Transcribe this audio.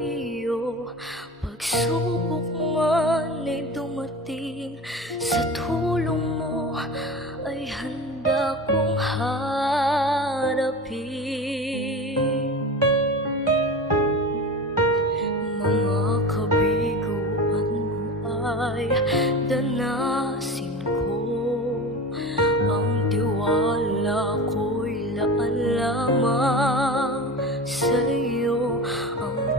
iyo. Pagsubok man ay dumating, sa tulong mo ay handa kong